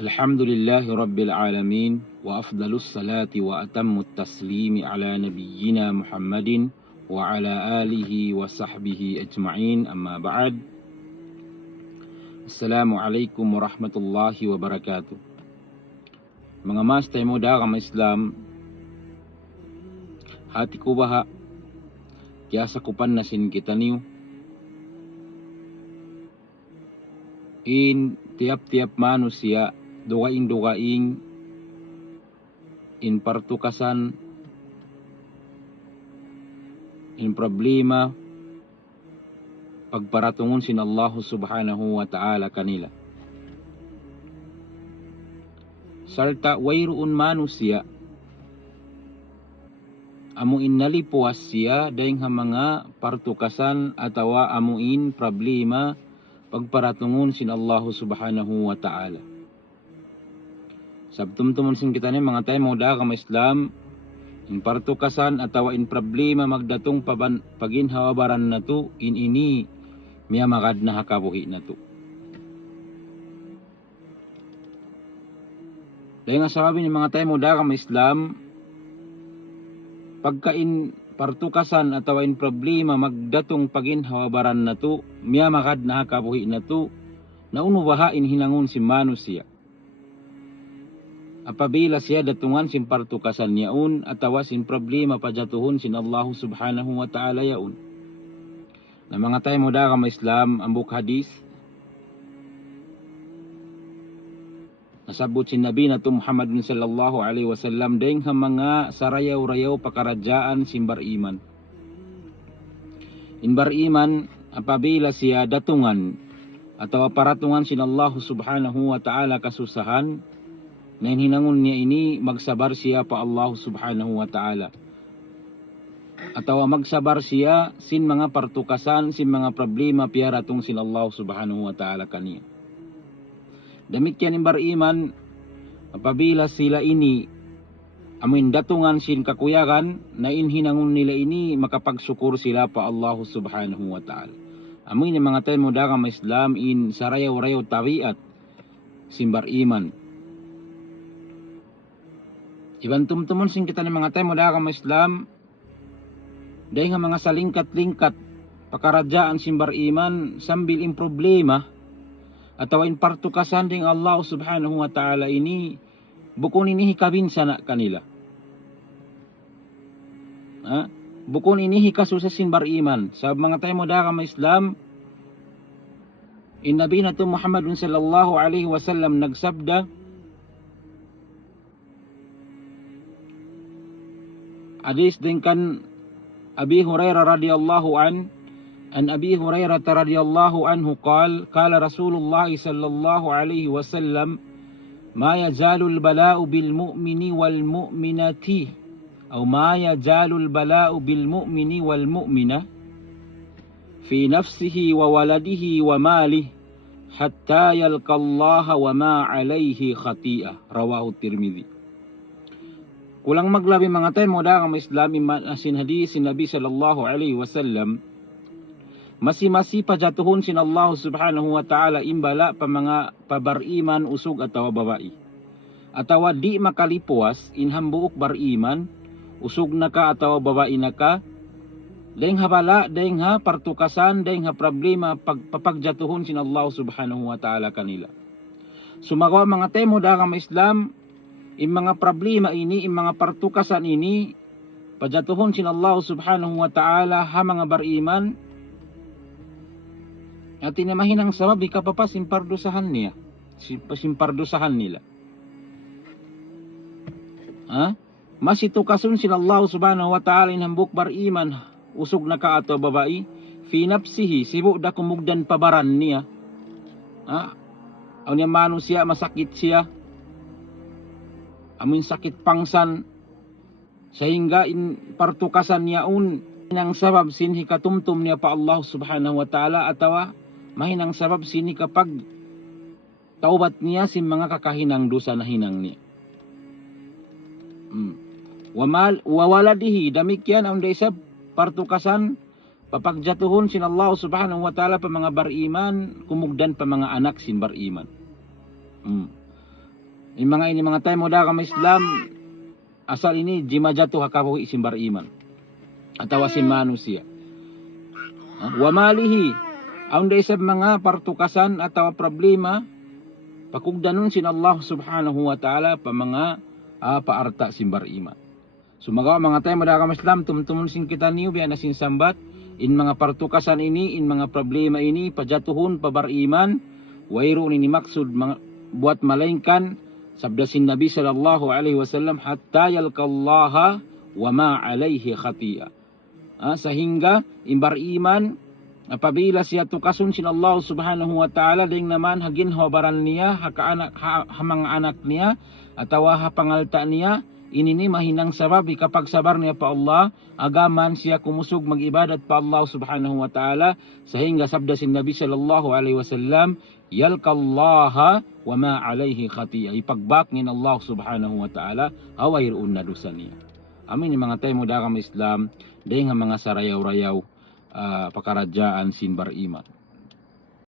Alhamdulillahi Rabbil Alamin wa afdalus salati wa atammut taslimi ala nabiyyina Muhammadin wa ala alihi wa sahbihi ajma'in, amma ba'd. Assalamualaikum warahmatullahi wabarakatuh. Mga mas tayo mo da kama Islam, hati ko baha kaya sa kupan nasin kita niyo in tiap-tiap manusia dugaing in partukasan in problema pagparatungon sin Allah subhanahu wa ta'ala kanila. Salta wayruun manusia amuin nalipuas siya dahing mga partukasan atawa amuin problema pagparatungon sin Allah subhanahu wa ta'ala. Sabtumtumon sin kita ni mga tayo moda kama Islam in partukasan atawa in problema magdatong paginhawabaran na to in ini miya magad na hakabuhi na to. Dahil nga sabi ni mga tayo moda kama Islam, pagka in partukasan atawa in problema magdatong paginhawabaran na to miya magad na hakabuhi na to, naunubahain hinangon si manusia apabila siya datungan sin partukasan yaun atawa sin problema pajatuhon sin Allah subhanahu wa ta'ala yaun. Na mga tayo mo da kama Islam, ang buk hadis nasabot sin Nabi na to Muhammad sallallahu alaihi wasallam dahing mga sarayaw-rayaw pakarajaan sin bariman. In bariman apabila siya datungan atawa paratungan sin Allah subhanahu wa ta'ala kasusahan, na hinangon niya ini magsabar siya pa Allah subhanahu wa ta'ala atawa magsabar siya sin mga partukasan sin mga problema piyaratong sin Allah subhanahu wa ta'ala kaniya. Damit yan imbar iman apabila sila ini amin datungan sin kakuyagan na inhinangon nila ini makapagsukur sila pa Allah subhanahu wa ta'ala. Amin yung mga tayo mo da kama Islam in sarayaw-rayaw tawiat simbar iman. Iban tumtumon sin kita ni mga tayo mo da kama Islam dahil nga mga salingkat-lingkat pakarajaan simbar iman sambil in problema atawa in partukasan ding Allah subhanahu wa ta'ala ini bukon ini hikabinsa na kanila. Bukon ini hikasusa simbar iman sa mga tayo mo da kama Islam in Nabi na to Muhammad sallallahu alaihi wasallam nagsabda hadis din kan Abi Hurairah radhiyallahu an Abi Hurairah radhiyallahu anhu qala Rasulullah sallallahu alaihi wasallam ma yazalul bala'u bil mu'mini wal mu'minati aw ma yazalul bala'u bil mu'mini wal mu'mina fi nafsihi wa waladihi wa malihi hatta yalqa Allah wa ma alayhi khati'ah, rawahu Tirmidzi. Kulang maglabi mga tayo mo da kama Islam asin hadis sin Nabi sallallahu alaihi wasallam masi pajatuhon sin Allah subhanahu wa ta'ala imbala pa mga pabariman usog atawa babae atawa di makalipuas in hambuok bariman usog na ka atawa babae na ka dahing habala dahing ha partukasan dahing ha problema papagjatuhon sin Allah subhanahu wa ta'ala kanila. Sumagawa mga tayo mo da kama Islam in mga problema ini, in mga partukasan ini, pajatuhon sin Allah subhanahu wa ta'ala ha mga bariman at inamahinang sabab ikapapasin pardusahan niya, simpardusahan nila. Masitukasun sin Allah subhanahu wa ta'ala in hambuk bariman usog na ka ato babae fi nafsihi sibu da kumugdan pabaran niya. Aw niya manusia masakit siya amin sakit pangsan sehingga in partukasan niyaun nang sabab sinhi katumtum niya pa Allah subhanahu wa ta'ala atawa mahinang sabab sinhi kapag taubat niya sin mga kakahinang dosa na hinang niya. Wa waladihi damikyan ang daysab partukasan papagjatuhon sin Allah subhanahu wa ta'ala pa mga bariman kumugdan pa mga anak sin bariman. Ini mga tayo mo da kami Islam, asal ini jima jatuh hakapu isim beriman. Atau si manusia. Wa malihi, aun da isab mga partukasan atau problema, pakugdanon sin Allah subhanahu wa ta'ala pa mga paarta sin beriman. Sumagawa mga tayo mo da kami Islam, tumtumun sin kita niyo, biya na sin sambat, in mga partukasan ini, in mga problema ini, pajatuhun, pabariman, wairu ini maksud buat malainkan, sabda sin Nabi sallallahu alaihi wasallam, hatta yalqallaha wa ma alaihi khati'a. Sehingga imbar iman, apabila siya tukasun sin Allah subhanahu wa ta'ala, ding naman hagin habaran niya, mga anak niya, atau pangalta niya, ini ni mahinang sabab kapag sabar niya pa Allah, agaman siya kumusog mag-ibadat pa Allah subhanahu wa ta'ala, sehingga sabda sin Nabi sallallahu alaihi wasallam, yalqallaha wa ma alaihi khati'a. Ipagbaknin Allah subhanahu wa ta'ala, awayroon na dosa niya. Amin yung mga tayo mo da kami Islam, dahil nga mga sarayaw-rayaw, pakaradyaan sin bariman.